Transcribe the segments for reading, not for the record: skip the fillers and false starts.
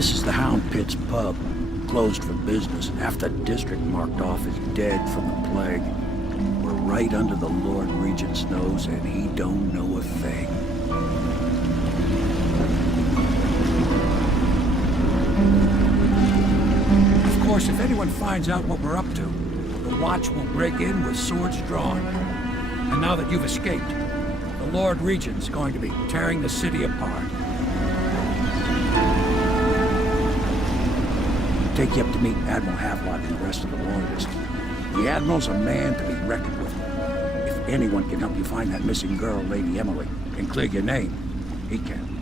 This is the Hound Pit's pub, closed for business. Half the district marked off as dead from the plague. We're right under the Lord Regent's nose, and he don't know a thing. Of course, if anyone finds out what we're up to, the Watch will break in with swords drawn. And now that you've escaped, the Lord Regent's going to be tearing the city apart. Take you up to meet Admiral Havelock and the rest of the Loyalists. The Admiral's a man to be reckoned with. If anyone can help you find that missing girl, Lady Emily, and clear your name, he can.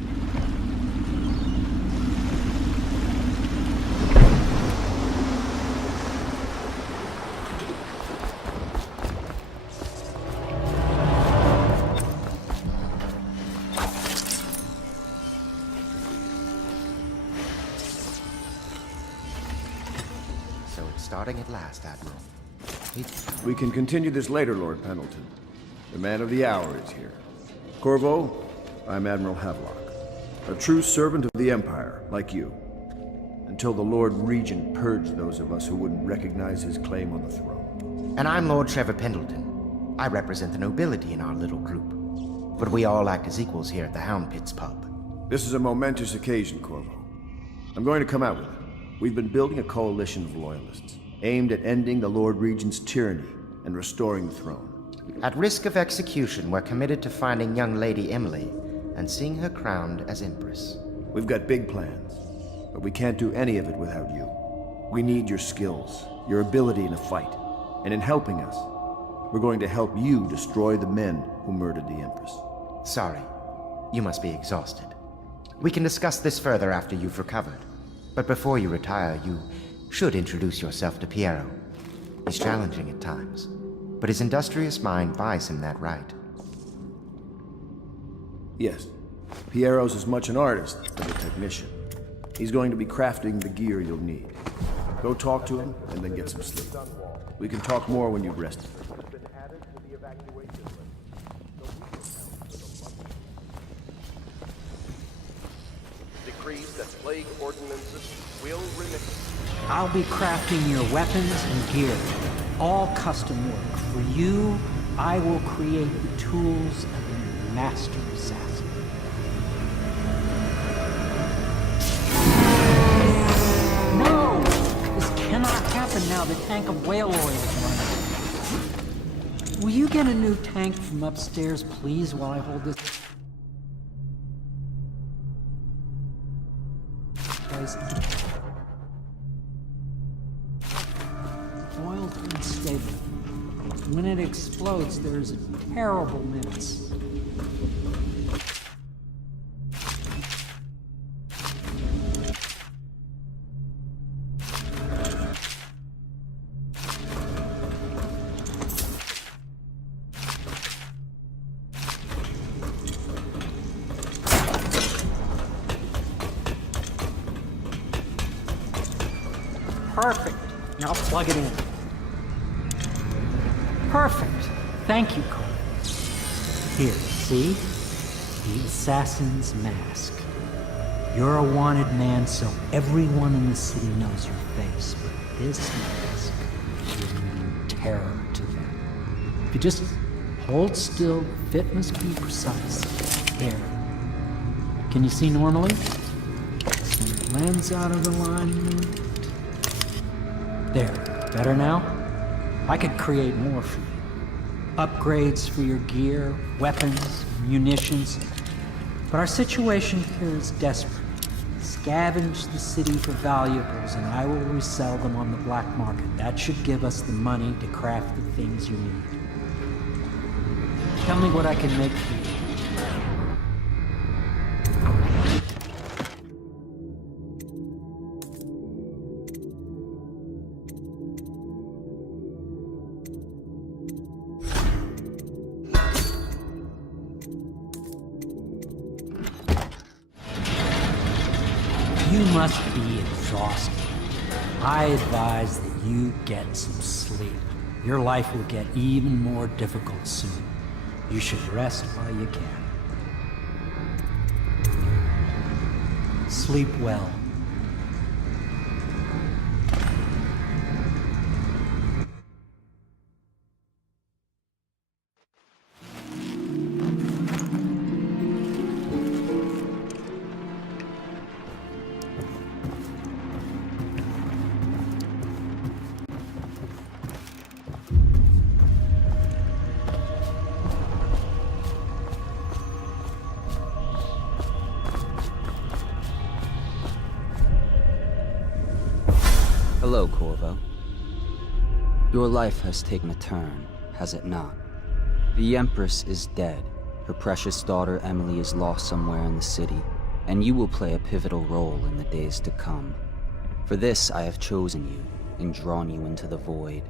Starting at last, Admiral. We can continue this later, Lord Pendleton. The man of the hour is here. Corvo, I'm Admiral Havelock. A true servant of the Empire, like you. Until the Lord Regent purged those of us who wouldn't recognize his claim on the throne. And I'm Lord Trevor Pendleton. I represent the nobility in our little group. But we all act as equals here at the Hound Pit's pub. This is a momentous occasion, Corvo. I'm going to come out with it. We've been building a coalition of loyalists, aimed at ending the Lord Regent's tyranny and restoring the throne. At risk of execution, we're committed to finding young Lady Emily and seeing her crowned as Empress. We've got big plans, but we can't do any of it without you. We need your skills, your ability in a fight, and in helping us, we're going to help you destroy the men who murdered the Empress. Sorry, you must be exhausted. We can discuss this further after you've recovered. But before you retire, you should introduce yourself to Piero. He's challenging at times, but his industrious mind buys him that right. Yes, Piero's as much an artist as a technician. He's going to be crafting the gear you'll need. Go talk to him, and then get some sleep. We can talk more when you've rested. Decrees that plague ordinances will remit. I'll be crafting your weapons and gear, all custom work. For you, I will create the tools of a master assassin. No! This cannot happen now. The tank of whale oil is running. Will you get a new tank from upstairs, please, while I hold this? Oil's unstable. When it explodes, there's a terrible mess. Perfect. Now plug it in. Perfect. Thank you, Cole. Here, see? The assassin's mask. You're a wanted man, so everyone in the city knows your face, but this mask will mean terror to them. If you just hold still, the fit must be precise. There. Can you see normally? Some lens out of alignment. There. Better now? I could create more for you. Upgrades for your gear, weapons, munitions. But our situation here is desperate. Scavenge the city for valuables, and I will resell them on the black market. That should give us the money to craft the things you need. Tell me what I can make for you. You must be exhausted. I advise that you get some sleep. Your life will get even more difficult soon. You should rest while you can. Sleep well. Your life has taken a turn, has it not? The Empress is dead. Her precious daughter Emily is lost somewhere in the city, and you will play a pivotal role in the days to come. For this I have chosen you and drawn you into the void.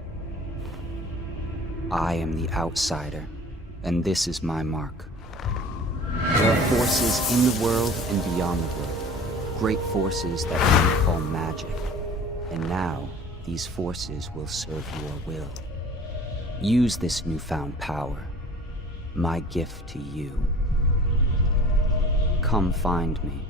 I am the outsider, and this is my mark. There are forces in the world and beyond the world, great forces that men call magic. And now, these forces will serve your will. Use this newfound power, my gift to you. Come find me.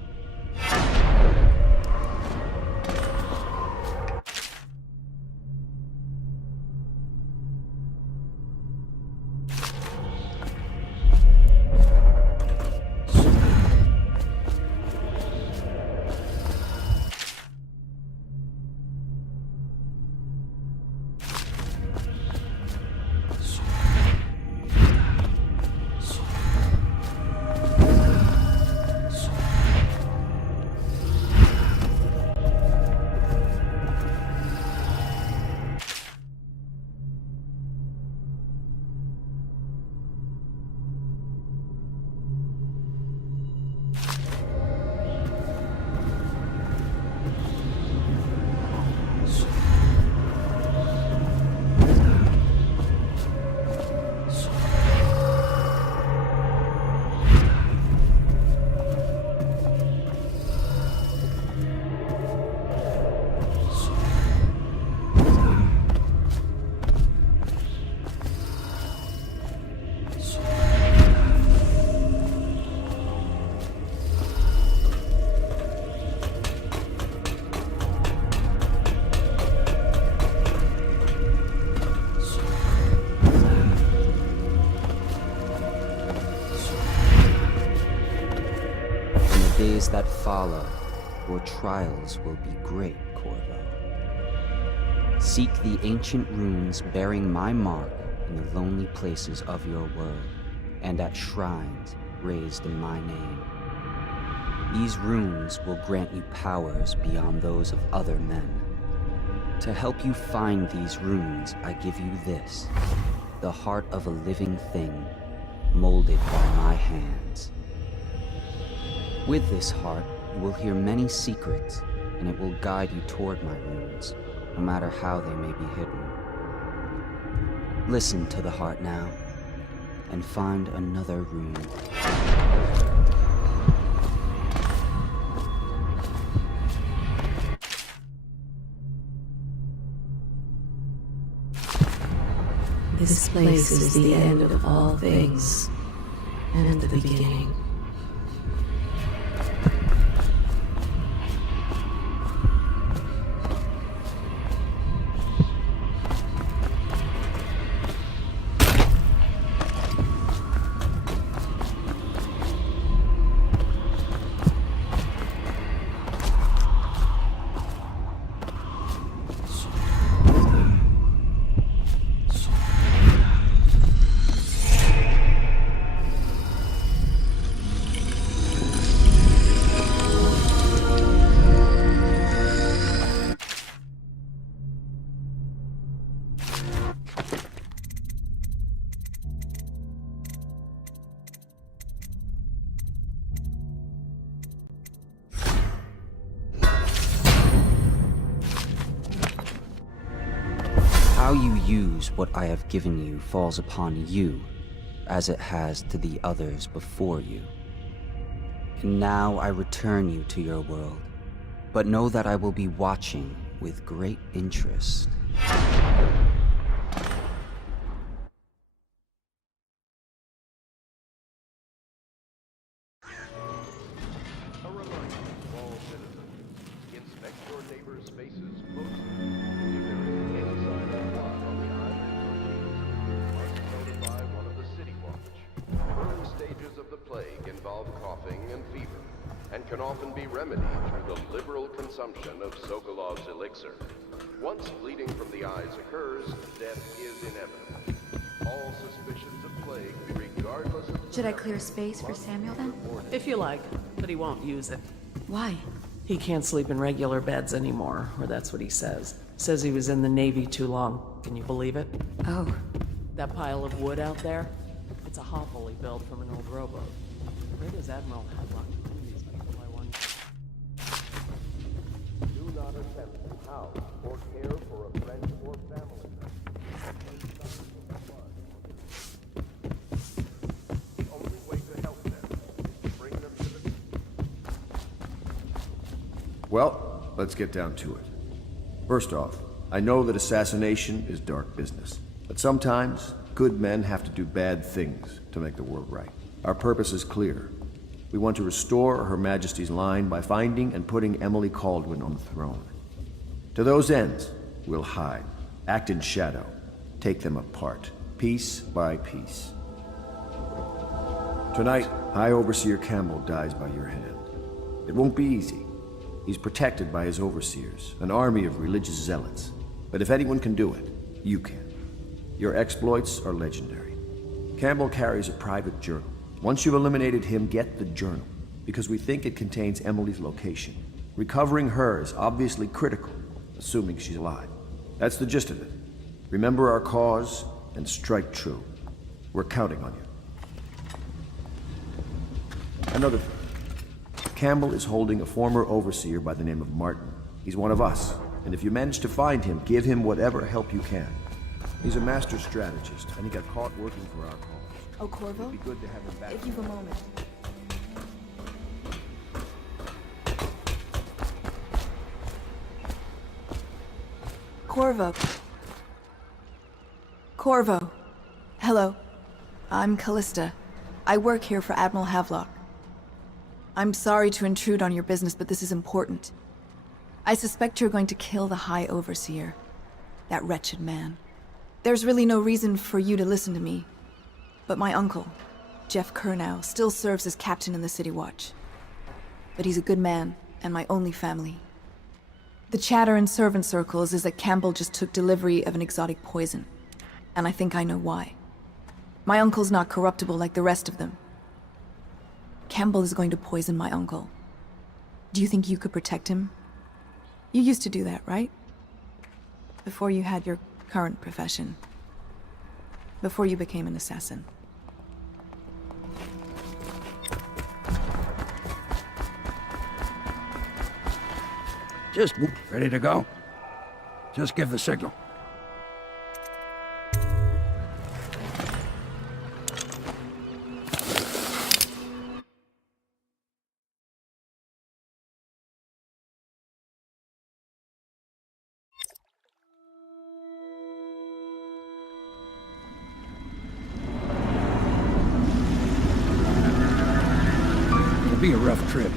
Days that follow, your trials will be great, Corvo. Seek the ancient runes bearing my mark in the lonely places of your world, and at shrines raised in my name. These runes will grant you powers beyond those of other men. To help you find these runes, I give you this, the heart of a living thing, molded by my hands. With this heart, you will hear many secrets, and it will guide you toward my runes, no matter how they may be hidden. Listen to the heart now, and find another rune. This place is the end of all things, and the beginning. How you use what I have given you falls upon you, as it has to the others before you. And now I return you to your world, but know that I will be watching with great interest. A reminder to all citizens, inspect your neighbors' faces closely. If there is any sign of blood on the island or keys, must notify one of the city watch. Early stages of the plague involve coughing and fever, and can often be remedied through the liberal consumption of Sokolov's elixir. Once bleeding from the eyes occurs, death is inevitable. All suspicions of plague, regardless of... Should I clear space for Samuel then? If you like, but he won't use it. Why? He can't sleep in regular beds anymore, or that's what he says. Says he was in the Navy too long. Can you believe it? Oh, That pile of wood out there? It's a hovel he built from an old rowboat. Where does Admiral Hadlock find these people, I wonder? Do not attempt to house or care for a friend or family member. The only way to help them is to bring them to the... Well, let's get down to it. First off, I know that assassination is dark business, but sometimes good men have to do bad things to make the world right. Our purpose is clear. We want to restore Her Majesty's line by finding and putting Emily Kaldwin on the throne. To those ends, we'll hide, act in shadow, take them apart, piece by piece. Tonight, High Overseer Campbell dies by your hand. It won't be easy. He's protected by his overseers, an army of religious zealots. But if anyone can do it, you can. Your exploits are legendary. Campbell carries a private journal. Once you've eliminated him, get the journal, because we think it contains Emily's location. Recovering her is obviously critical, assuming she's alive. That's the gist of it. Remember our cause and strike true. We're counting on you. Another thing. Campbell is holding a former overseer by the name of Martin. He's one of us, and if you manage to find him, give him whatever help you can. He's a master strategist, and he got caught working for our cause. Oh, Corvo? It'd be good to have him back. If you've a moment. Corvo. Corvo. Hello. I'm Callista. I work here for Admiral Havelock. I'm sorry to intrude on your business, but this is important. I suspect you're going to kill the High Overseer. That wretched man. There's really no reason for you to listen to me. But my uncle, Jeff Kernow, still serves as captain in the City Watch. But he's a good man, and my only family. The chatter in servant circles is that Campbell just took delivery of an exotic poison. And I think I know why. My uncle's not corruptible like the rest of them. Campbell is going to poison my uncle. Do you think you could protect him? You used to do that, right? Before you had your current profession. Before you became an assassin. Just ready to go? Just give the signal. It'll be a rough trip.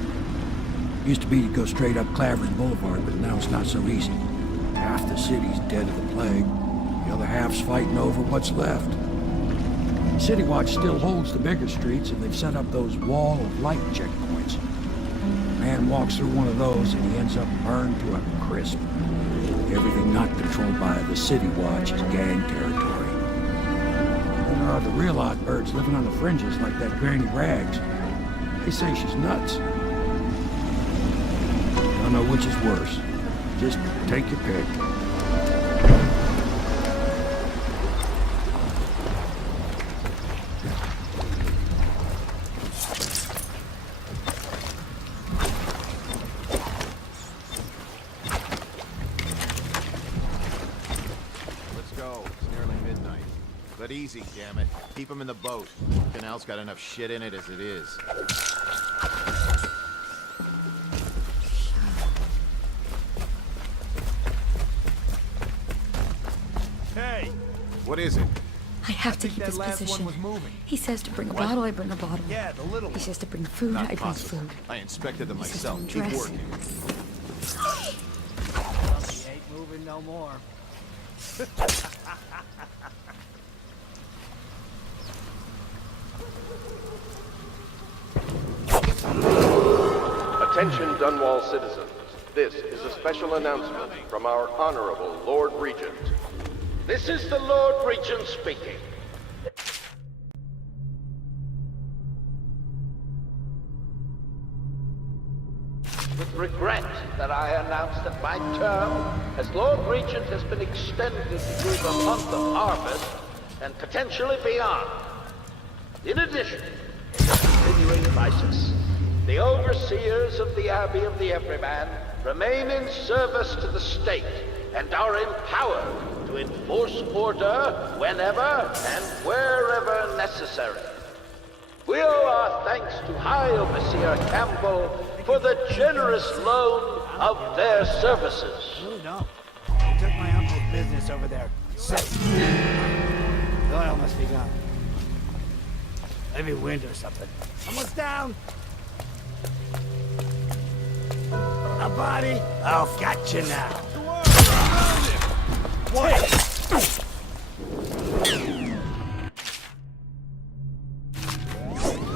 Used to be to go straight up Clavering Boulevard, but now it's not so easy. Half the city's dead of the plague. The other half's fighting over what's left. City Watch still holds the bigger streets, and they've set up those wall of light checkpoints. A man walks through one of those, and he ends up burned to a crisp. Everything not controlled by the City Watch is gang territory. And there are the real odd birds living on the fringes like that Granny Rags. They say she's nuts. Don't know which is worse. Just take your pick. Let's go. It's nearly midnight. But easy, damn it. Keep him in the boat. Canal's got enough shit in it as it is. Hey! What is it? I have to keep his position. He says to bring a bottle, I bring a bottle. Yeah, the little He one. says to bring food, Not I bring possible. food. I inspected them He says to myself. Keep undress. working. Ain't moving no more. Attention Dunwall citizens. This is a special announcement from our Honorable Lord Regent. This is the Lord Regent speaking. With regret that I announce that my term as Lord Regent has been extended through the month of harvest and potentially beyond. In addition to the continuing crisis, the overseers of the Abbey of the Everyman remain in service to the state and are empowered to enforce order whenever and wherever necessary. We owe our thanks to High Overseer Campbell for the generous loan of their services. Really don't. They took my uncle's business over there. The oil must be gone. Maybe wind or something. Almost down. A body? Oh, gotcha now. What?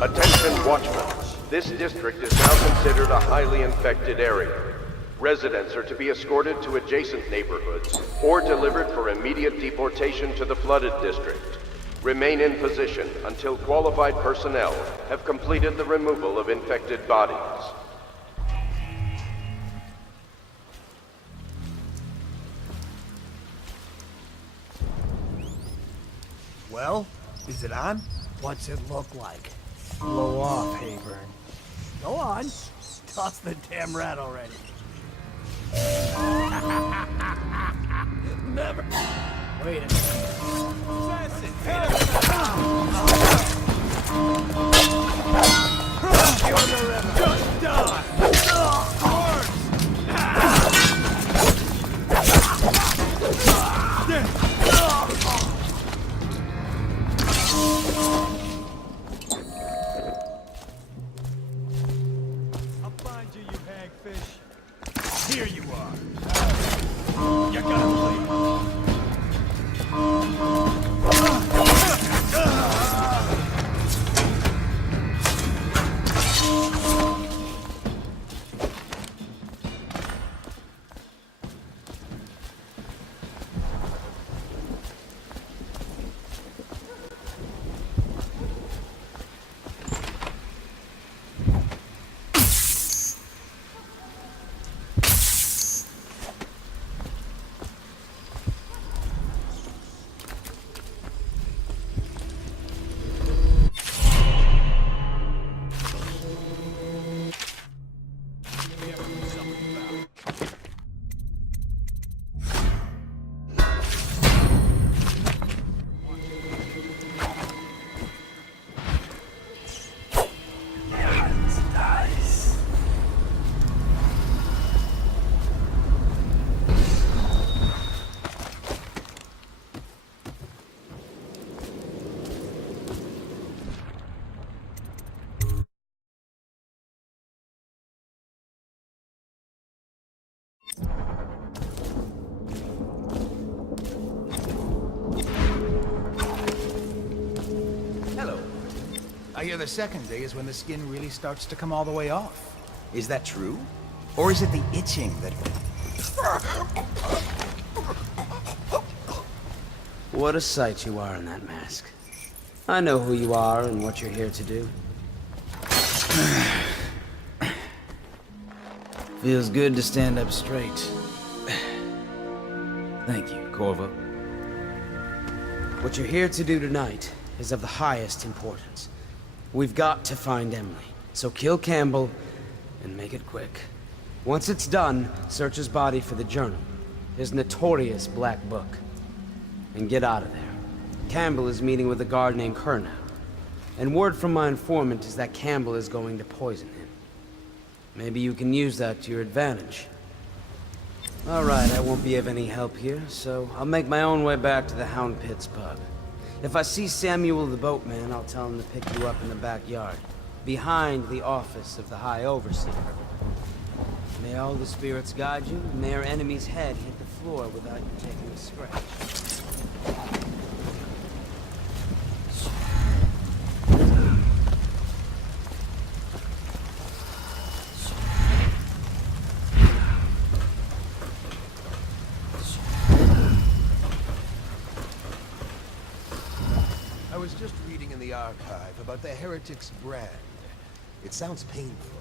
Attention, Watchmen. This district is now considered a highly infected area. Residents are to be escorted to adjacent neighborhoods or delivered for immediate deportation to the flooded district. Remain in position until qualified personnel have completed the removal of infected bodies. Well, is it on? What's it look like? Blow off, Hayburn. Go on. Toss the damn rat already. Never. Wait a minute. Just die. I'll find you, you hagfish. Here you are. You gotta leave. I hear the second day is when the skin really starts to come all the way off. Is that true? Or is it the itching that... What a sight you are in that mask. I know who you are and what you're here to do. Feels good to stand up straight. Thank you, Corvo. What you're here to do tonight is of the highest importance. We've got to find Emily, so kill Campbell and make it quick. Once it's done, search his body for the journal, his notorious black book, and get out of there. Campbell is meeting with a guard named Kernow, and word from my informant is that Campbell is going to poison him. Maybe you can use that to your advantage. All right, I won't be of any help here, so I'll make my own way back to the Hound Pits pub. If I see Samuel the boatman, I'll tell him to pick you up in the backyard, behind the office of the High Overseer. May all the spirits guide you, and may our enemy's head hit the floor without you taking a scratch. I was just reading in the archive about the Heretic's brand. It sounds painful.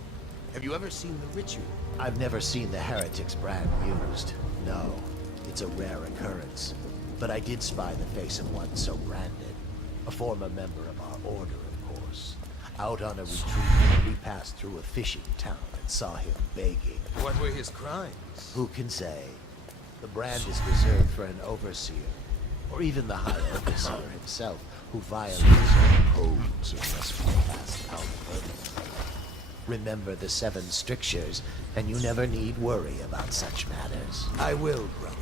Have you ever seen the ritual? I've never seen the Heretics brand used. No, it's a rare occurrence. But I did spy the face of one so branded. A former member of our order, of course. Out on a retreat, we passed through a fishing town and saw him begging. What were his crimes? Who can say? The brand is reserved for an overseer, or even the high overseer himself, who violates our codes unless we cast out permanently. Remember the 7 strictures, and you never need worry about such matters. I will, brother.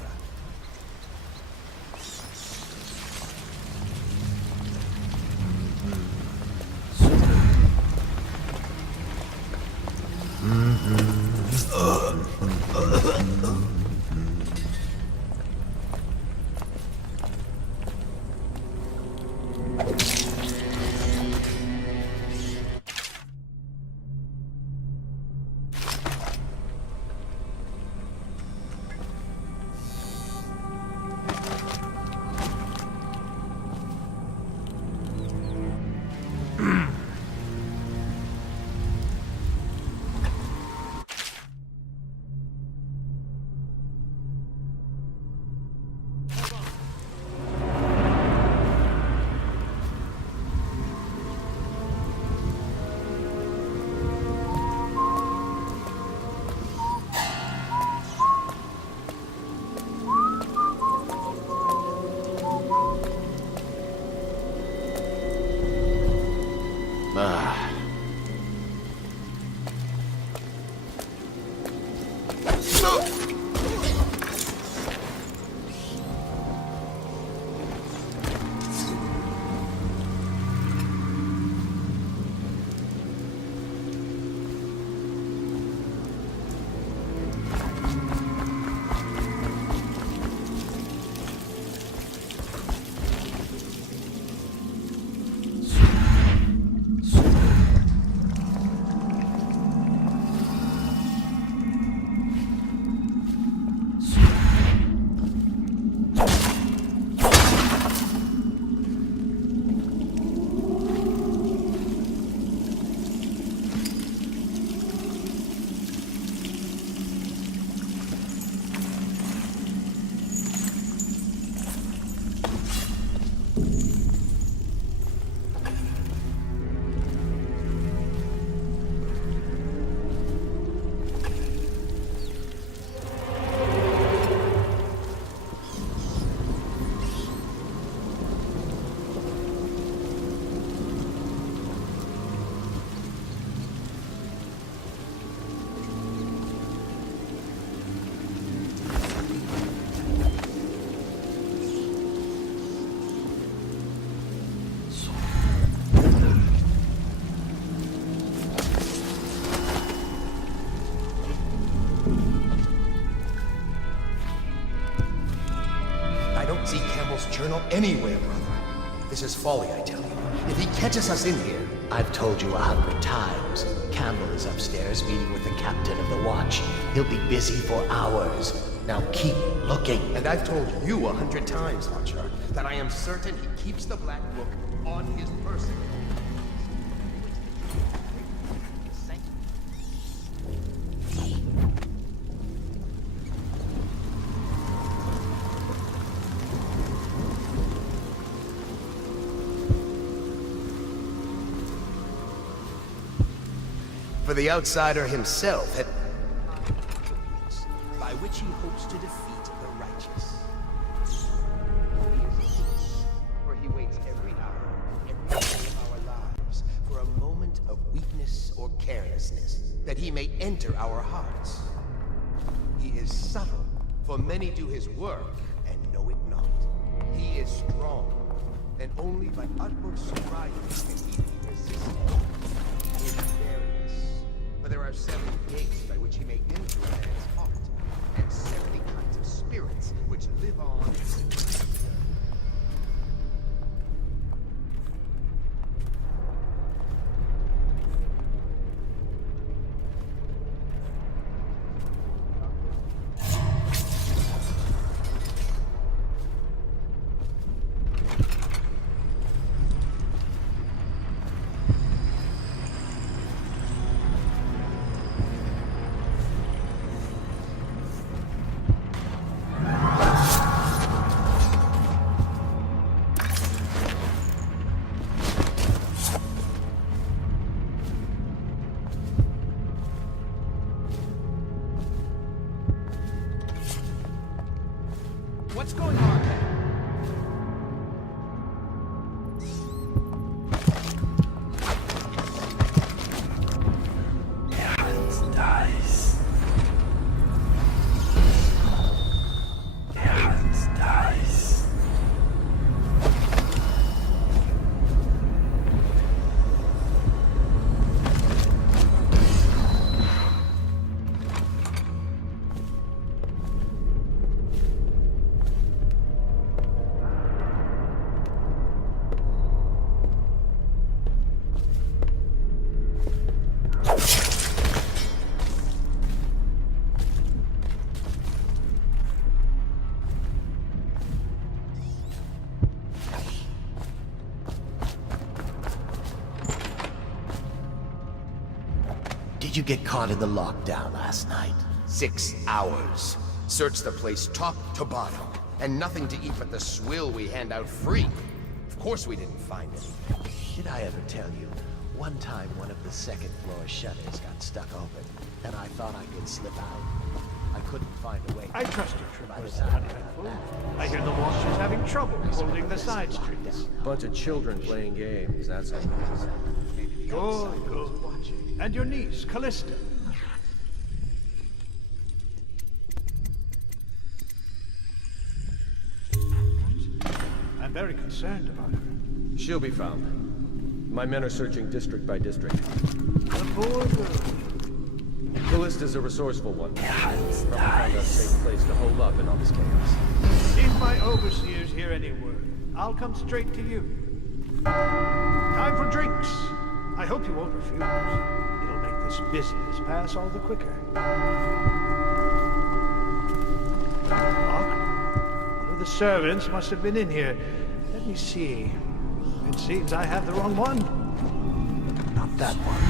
See Campbell's journal anywhere, brother. This is folly, I tell you. If he catches us in here... I've told you 100 times. Campbell is upstairs meeting with the captain of the watch. He'll be busy for hours. Now keep looking. And I've told you 100 times, Watcher, that I am certain he keeps the Black Book on his person. For the outsider himself had... by which he hopes to defeat the righteous. For he waits every hour, every day of our lives, for a moment of weakness or carelessness, that he may enter our hearts. He is subtle, for many do his work and know it not. He is strong, and only by utmost sobriety can he be resisted. He is for there are 7 gates by which he may enter a man's heart, and 70 kinds of spirits which live on in the earth. did you get caught in the lockdown last night? 6 hours. Searched the place top to bottom. And nothing to eat but the swill we hand out free. Of course we didn't find anything. Did I ever tell you? One time one of the second floor shutters got stuck open, and I thought I could slip out. I couldn't find a way. I trust your trip, Mr. Uneventful. I hear the watch is having trouble holding the side streets. Bunch of children playing games, that's all. Good, good. And your niece, Callista. I'm very concerned about her. She'll be found. My men are searching district by district. The poor girl. Callista's a resourceful one. Probably found a safe place to hold up in all this chaos. If my overseers hear any word, I'll come straight to you. Time for drinks. I hope you won't refuse. It'll make this business pass all the quicker. One of the servants must have been in here. Let me see. It seems I have the wrong one. Not that one.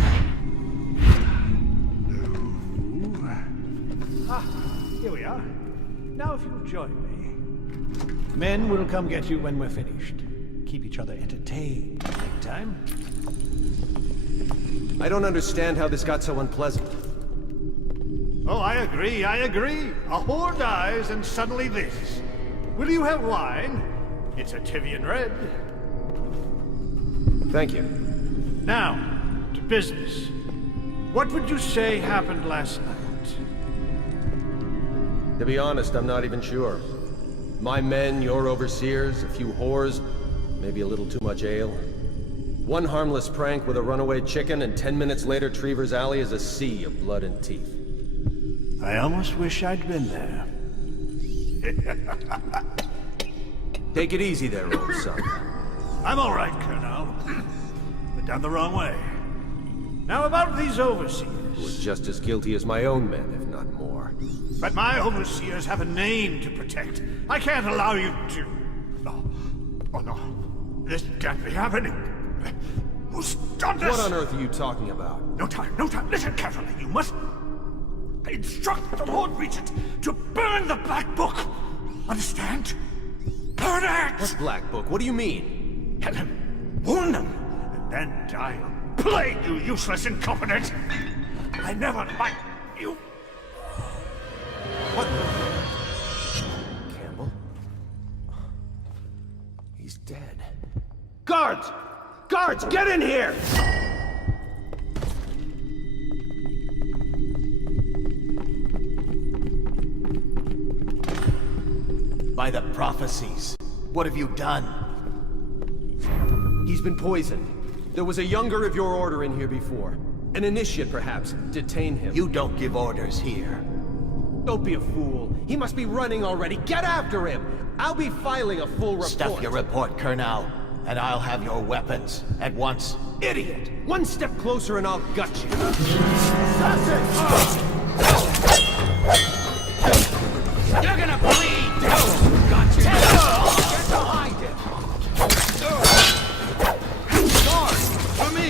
No. Ah, here we are. Now if you'll join me. Men will come get you when we're finished. Keep each other entertained in the meantime. I don't understand how this got so unpleasant. Oh, I agree, I agree. A whore dies and suddenly this. Will you have wine? It's a Tivian Red. Thank you. Now, to business. What would you say happened last night? To be honest, I'm not even sure. My men, your overseers, a few whores, maybe a little too much ale. One harmless prank with a runaway chicken, and 10 minutes later, Trevor's Alley is a sea of blood and teeth. I almost wish I'd been there. Take it easy there, old son. I'm all right, Colonel. But down the wrong way. Now about these overseers. Who are just as guilty as my own men, if not more. But my overseers have a name to protect. I can't allow you to... No. Oh, no. This can't be happening. Who's done this? What on earth are you talking about? No time, no time. Listen carefully. You must instruct the Lord Regent to burn the Black Book. Understand? Burn it! What Black Book? What do you mean? Tell him. Warn them. And then I'll plague you, useless incompetent. I never liked you. What? Campbell? He's dead. Guards! Guards, get in here! By the prophecies, what have you done? He's been poisoned. There was a younger of your order in here before. An initiate, perhaps. Detain him. You don't give orders here. Don't be a fool. He must be running already. Get after him! I'll be filing a full report. Stuff your report, Colonel, and I'll have your weapons at once. Idiot! One step closer and I'll gut you. Assassin! You're gonna bleed! Gotcha! Get behind him! Guard! For me!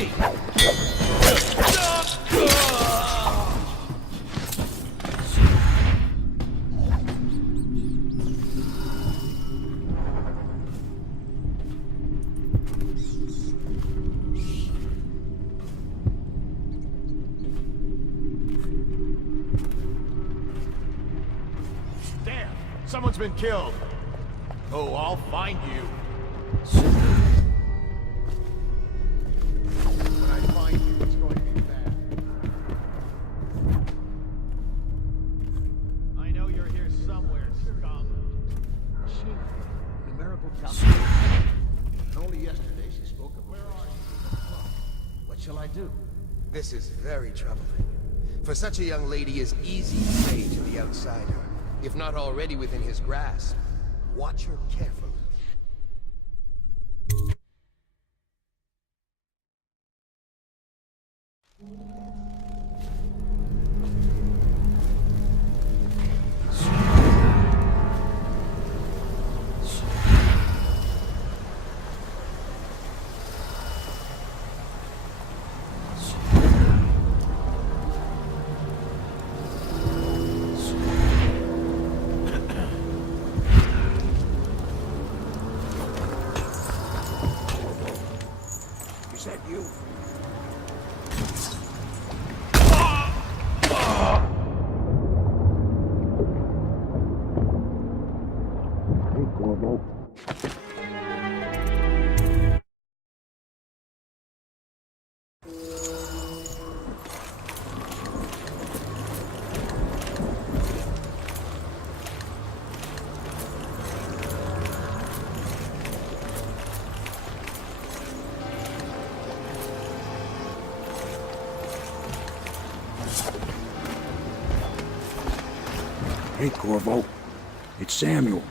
Someone's been killed. Oh, I'll find you. When I find you, it's going to be bad. I know you're here somewhere, scum. She, the miracle counselor. And only yesterday she spoke of where are you? What shall I do? This is very troubling. For such a young lady is easy prey to the outsider, if not already within his grasp. Watch her carefully. Hey, Corvo. It's Samuel.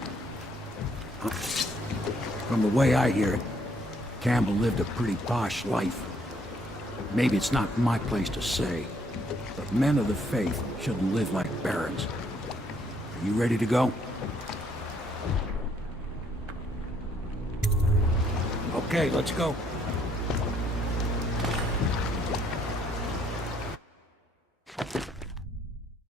From the way I hear it, Campbell lived a pretty posh life. Maybe it's not my place to say, but men of the faith shouldn't live like barons. Are you ready to go? Okay, let's go.